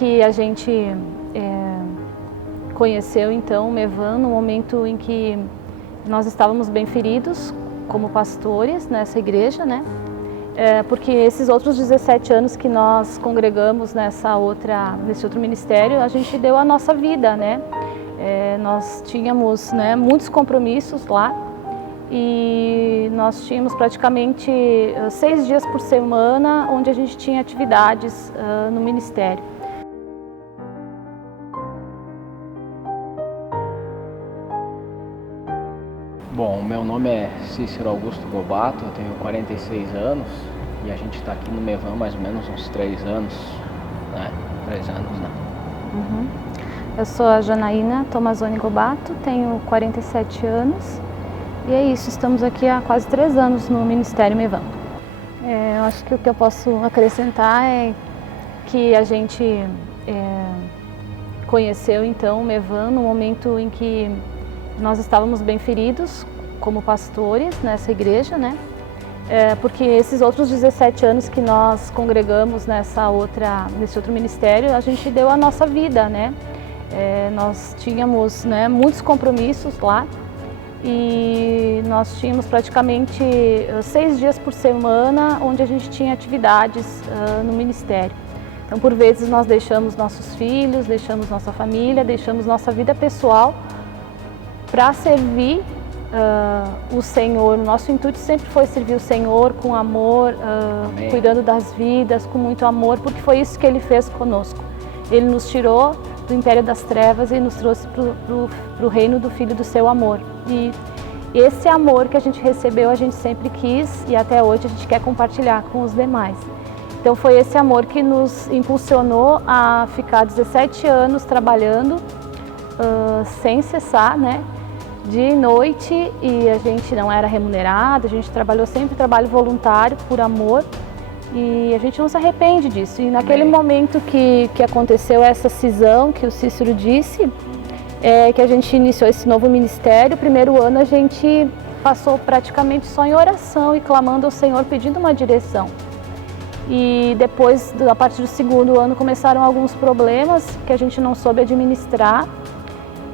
que a gente conheceu então o Mevan no momento em que nós estávamos bem feridos como pastores nessa igreja, né? Porque esses outros 17 anos que nós congregamos nesse outro ministério, a gente deu a nossa vida, né? Nós tínhamos, né, muitos compromissos lá e nós tínhamos praticamente 6 dias por semana onde a gente tinha atividades no ministério. Bom, meu nome é Cícero Augusto Gobato, eu tenho 46 anos e a gente está aqui no Mevan mais ou menos uns 3 anos, né? 3 anos, né? Uhum. Eu sou a Janaína Tomazoni Gobato, tenho 47 anos e é isso, estamos aqui há quase 3 anos no Ministério Mevan. Eu acho que o que eu posso acrescentar é que a gente conheceu então o Mevan no momento em que nós estávamos bem feridos como pastores nessa igreja, né? Porque esses outros 17 anos que nós congregamos nesse outro ministério, a gente deu a nossa vida, né? Nós tínhamos, né, muitos compromissos lá e nós tínhamos praticamente 6 dias por semana onde a gente tinha atividades no ministério. Então, por vezes, nós deixamos nossos filhos, deixamos nossa família, deixamos nossa vida pessoal para servir o Senhor. O nosso intuito sempre foi servir o Senhor com amor, cuidando das vidas, com muito amor, porque foi isso que Ele fez conosco. Ele nos tirou do império das trevas e nos trouxe para o reino do Filho do seu amor. E esse amor que a gente recebeu, a gente sempre quis e até hoje a gente quer compartilhar com os demais. Então foi esse amor que nos impulsionou a ficar 17 anos trabalhando sem cessar, né? De noite, e a gente não era remunerado, a gente trabalhou sempre trabalho voluntário, por amor, e a gente não se arrepende disso. E naquele momento que aconteceu essa cisão, que o Cícero disse, que a gente iniciou esse novo ministério, o primeiro ano a gente passou praticamente só em oração e clamando ao Senhor, pedindo uma direção. E depois, a partir do segundo ano, começaram alguns problemas que a gente não soube administrar.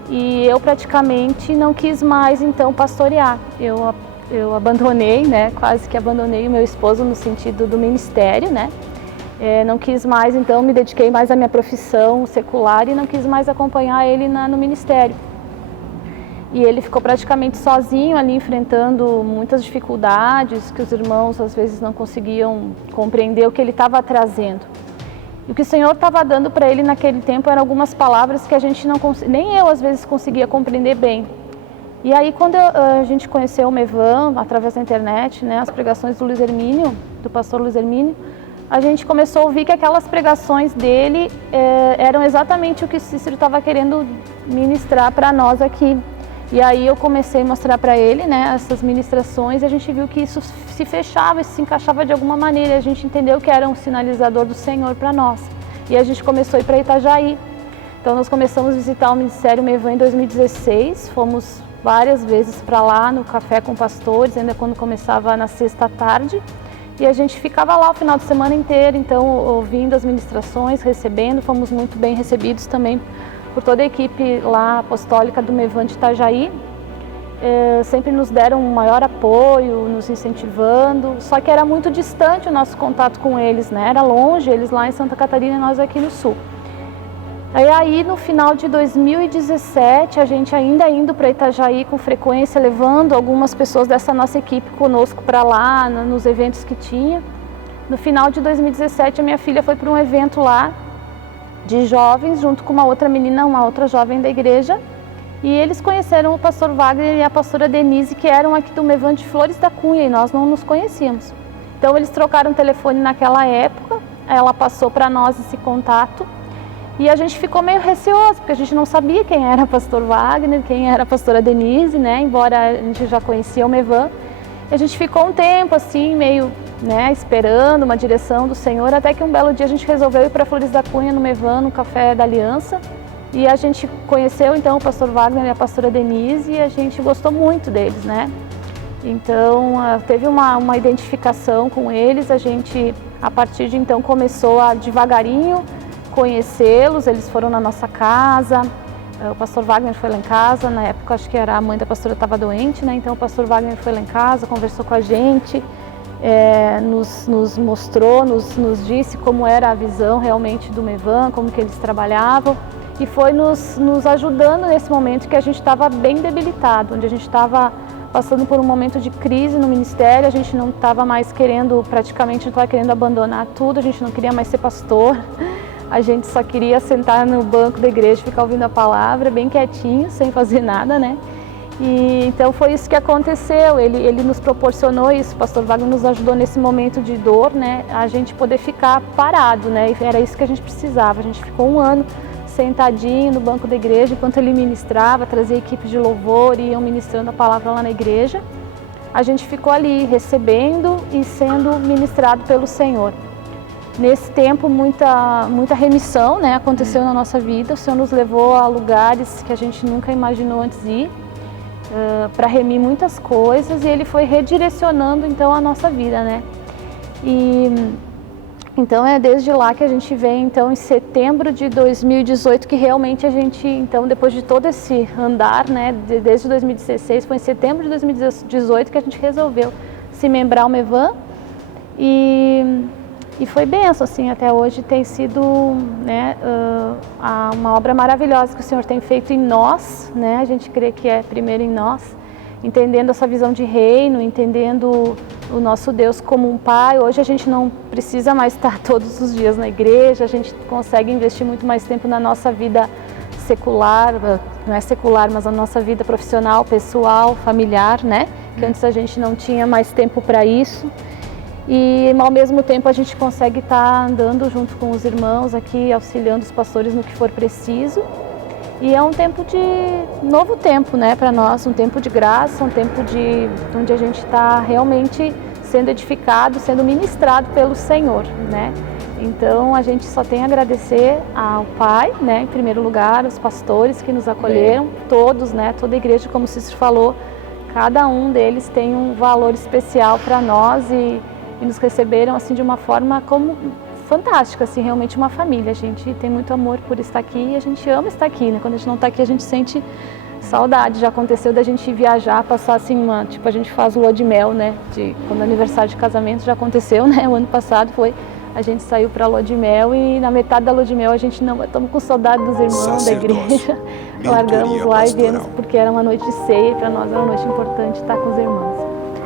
E eu praticamente não quis mais, então, pastorear. Eu abandonei, né, quase que abandonei o meu esposo no sentido do ministério, né. Não quis mais, então, me dediquei mais à minha profissão secular e não quis mais acompanhar ele no ministério. E ele ficou praticamente sozinho ali, enfrentando muitas dificuldades que os irmãos, às vezes, não conseguiam compreender o que ele estava trazendo. E o que o Senhor estava dando para ele naquele tempo eram algumas palavras que a gente não nem eu às vezes conseguia compreender bem. E aí quando a gente conheceu o Mevan através da internet, né, as pregações do Luiz Hermínio, do pastor Luiz Hermínio, a gente começou a ouvir que aquelas pregações dele eram exatamente o que o Cícero estava querendo ministrar para nós aqui. E aí eu comecei a mostrar para ele, né, essas ministrações, e a gente viu que isso se fechava, isso se encaixava de alguma maneira, e a gente entendeu que era um sinalizador do Senhor para nós. E a gente começou a ir para Itajaí. Então nós começamos a visitar o Ministério Mevan em 2016, fomos várias vezes para lá no Café com Pastores, ainda quando começava na sexta tarde, e a gente ficava lá o final de semana inteiro, então ouvindo as ministrações, recebendo, fomos muito bem recebidos também por toda a equipe lá apostólica do Mevan de Itajaí. Sempre nos deram um maior apoio, nos incentivando, só que era muito distante o nosso contato com eles, né? Era longe, eles lá em Santa Catarina e nós aqui no Sul. Aí no final de 2017, a gente ainda indo para Itajaí com frequência, levando algumas pessoas dessa nossa equipe conosco para lá, nos eventos que tinha. No final de 2017, a minha filha foi para um evento lá, de jovens, junto com uma outra menina, uma outra jovem da igreja, e eles conheceram o pastor Wagner e a pastora Denise, que eram aqui do Mevan de Flores da Cunha, e nós não nos conhecíamos. Então eles trocaram o telefone naquela época, ela passou para nós esse contato, e a gente ficou meio receoso, porque a gente não sabia quem era o pastor Wagner, quem era a pastora Denise, né, embora a gente já conhecia o Mevan. E a gente ficou um tempo assim, meio, né, esperando uma direção do Senhor, até que um belo dia a gente resolveu ir para Flores da Cunha, no Mevan, no Café da Aliança, e a gente conheceu então o pastor Wagner e a pastora Denise, e a gente gostou muito deles, né. Então teve uma identificação com eles, a gente a partir de então começou a devagarinho conhecê-los, eles foram na nossa casa, o pastor Wagner foi lá em casa, na época acho que era a mãe da pastora estava doente, né? Então o pastor Wagner foi lá em casa, conversou com a gente, nos mostrou, nos disse como era a visão realmente do Mevan, como que eles trabalhavam, e foi nos ajudando nesse momento que a gente estava bem debilitado, onde a gente estava passando por um momento de crise no ministério, a gente não estava mais querendo, praticamente não estava querendo abandonar tudo, a gente não queria mais ser pastor, a gente só queria sentar no banco da igreja, ficar ouvindo a palavra, bem quietinho, sem fazer nada, né? E então foi isso que aconteceu, ele nos proporcionou isso, o pastor Wagner nos ajudou nesse momento de dor, né? A gente poder ficar parado, né? E era isso que a gente precisava, a gente ficou um ano sentadinho no banco da igreja, enquanto ele ministrava, trazia equipe de louvor e iam ministrando a palavra lá na igreja. A gente ficou ali recebendo e sendo ministrado pelo Senhor. Nesse tempo, muita remissão, né, aconteceu na nossa vida. O Senhor nos levou a lugares que a gente nunca imaginou antes ir, para remir muitas coisas, e Ele foi redirecionando então a nossa vida, né? Então é desde lá que a gente vem, então em setembro de 2018 que realmente a gente, então depois de todo esse andar, né, desde 2016, foi em setembro de 2018 que a gente resolveu se membrar ao Mevan, e foi benção, assim, até hoje tem sido, né, uma obra maravilhosa que o Senhor tem feito em nós, né, a gente crê que é primeiro em nós, entendendo essa visão de reino, entendendo o nosso Deus como um pai. Hoje a gente não precisa mais estar todos os dias na igreja, a gente consegue investir muito mais tempo na nossa vida secular, não é secular, mas na nossa vida profissional, pessoal, familiar, né? Que antes a gente não tinha mais tempo para isso. E ao mesmo tempo a gente consegue estar andando junto com os irmãos aqui, auxiliando os pastores no que for preciso. E é um tempo novo tempo, né, para nós, um tempo de graça, um tempo onde a gente está realmente sendo edificado, sendo ministrado pelo Senhor, né. Então a gente só tem a agradecer ao Pai, né, em primeiro lugar, aos pastores que nos acolheram, todos, né, toda a igreja, como o Cícero falou, cada um deles tem um valor especial para nós e nos receberam assim de uma forma como fantástica, assim, realmente uma família. A gente tem muito amor por estar aqui e a gente ama estar aqui, né? Quando a gente não está aqui, a gente sente saudade. Já aconteceu da gente viajar, passar assim tipo, a gente faz lua de mel, né? Quando é aniversário de casamento, já aconteceu, né? O ano passado a gente saiu para lua de mel e na metade da lua de mel a gente estamos com saudade dos irmãos da igreja. Largamos lá e viemos porque era uma noite de ceia e para nós era uma noite importante estar com os irmãos.